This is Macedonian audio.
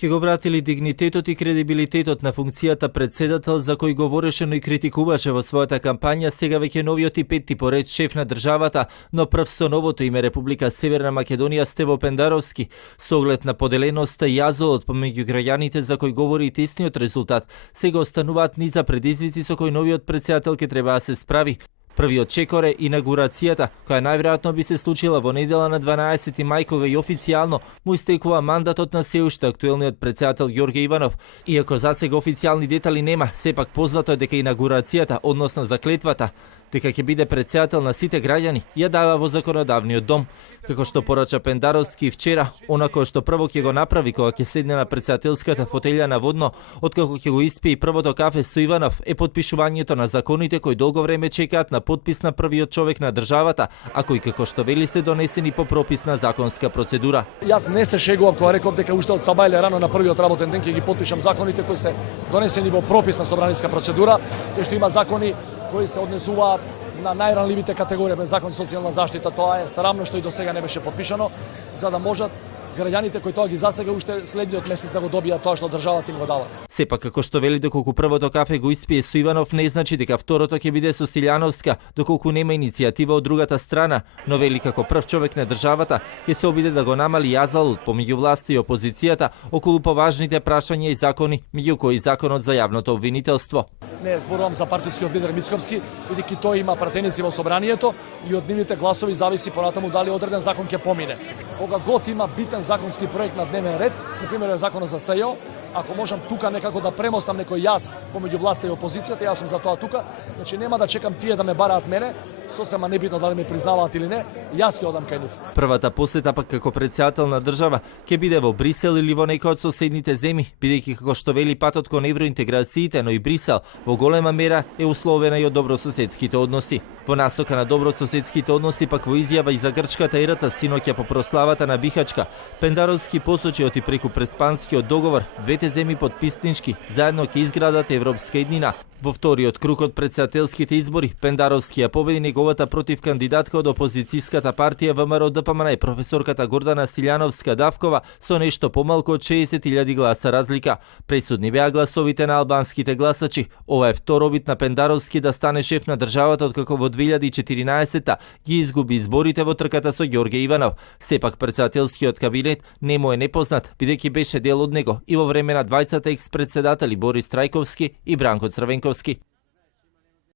Ке го вратили дигнитетот и кредибилитетот на функцијата председател за кој говореше, но и критикуваше во својата кампања, сега веќе новиот и петти поред шеф на државата, но прв со новото име Република Северна Македонија Стево Пендаровски, со оглед на поделеноста и јазот помеѓу граѓаните за кој говори и тесниот резултат, сега остануваат низа предизвици со кој новиот председател ке треба да се справи. Првиот чекор е инаугурацијата, која најверојатно би се случила во недела на 12 мај, кога и официјално му истекува мандатот на се уште актуелниот председател Ѓорѓе Иванов. Иако засега официјални детали нема, сепак познато е дека инаугурацијата, односно заклетвата, дека ќе биде председател на сите граѓани, ја дава во законодавниот дом. Како што порача Пендаровски вчера, онако што прво ќе го направи кога ќе седне на председателската фотелја наводно, откако ќе го испие првото кафе со Иванов, е подпишувањето на законите кои долго време чекаат на подпис на првиот човек на државата, а кои како што вели се донесени по прописна законска процедура. Јас не се шегував кога реков дека уште од саба или рано на првиот работен ден ќе ги подпишам законите кои се донесени во прописна собраниска процедура, и што има закони кои се однесуваат на најранливите категории, без закон социјална заштита. Тоа е срамно што и до сега не беше подпишано, за да можат граѓаните кои тоа ги засега уште следниот месец да го добијат тоа што државата им го дала. Сепак, како што вели, доколку првото кафе го испие со Иванов, не значи дека второто ќе биде со Силјановска, доколку нема иницијатива од другата страна, но вели како прв човек на државата ќе се обиде да го намали јазалот помеѓу власта и опозицијата околу поважните прашања и закони, меѓу кои законот за јавното обвинителство. Не зборувам за партискиот лидер Мицковски, бидејќи тој има пратеници во собранието и од нивните гласови зависи понатаму дали одреден закон ќе помине. Кога год има битен законски проект на дневен ред, например законот за СЈО, ако можам тука некако да премостам некој јас помеѓу власта и опозицијата, јас сум за тоа тука, значи нема да чекам тие да ме бараат мене, сосема небитно дали ме признаваат или не, јас ќе одам кај нив. Првата посета пак како председател на држава ќе биде во Брисел или во некој од соседните земји, бидејќи како што вели патот кон евроинтеграциите, но и Брисел во голема мера е условена и од добрососедските односи. Во насока на добрососедските односи пак во изјава и за грчката ерата синоќа по прославата на Бихачка, Пендаровски посочи оти преку Преспанскиот договор, двете земји подписнички заедно ќе изградат европска еднина. Во вториот круг од председателските избори, Пендаровски ја победи неговата против кандидатка од опозицијската партија ВМРО-ДПМН, професорката Гордана Силјановска-Давкова, со нешто помалку од 60.000 гласа разлика. Пресудни беа гласовите на албанските гласачи. Ова е втор обид на Пендаровски да стане шеф на државата откако во 2014 ги изгуби изборите во трката со Ѓорѓе Иванов. Сепак председателскиот кабинет не му е непознат, бидејќи беше дел од него и во време на двајцата екс-председатели Борис Трајковски и Бранко Црвенковски.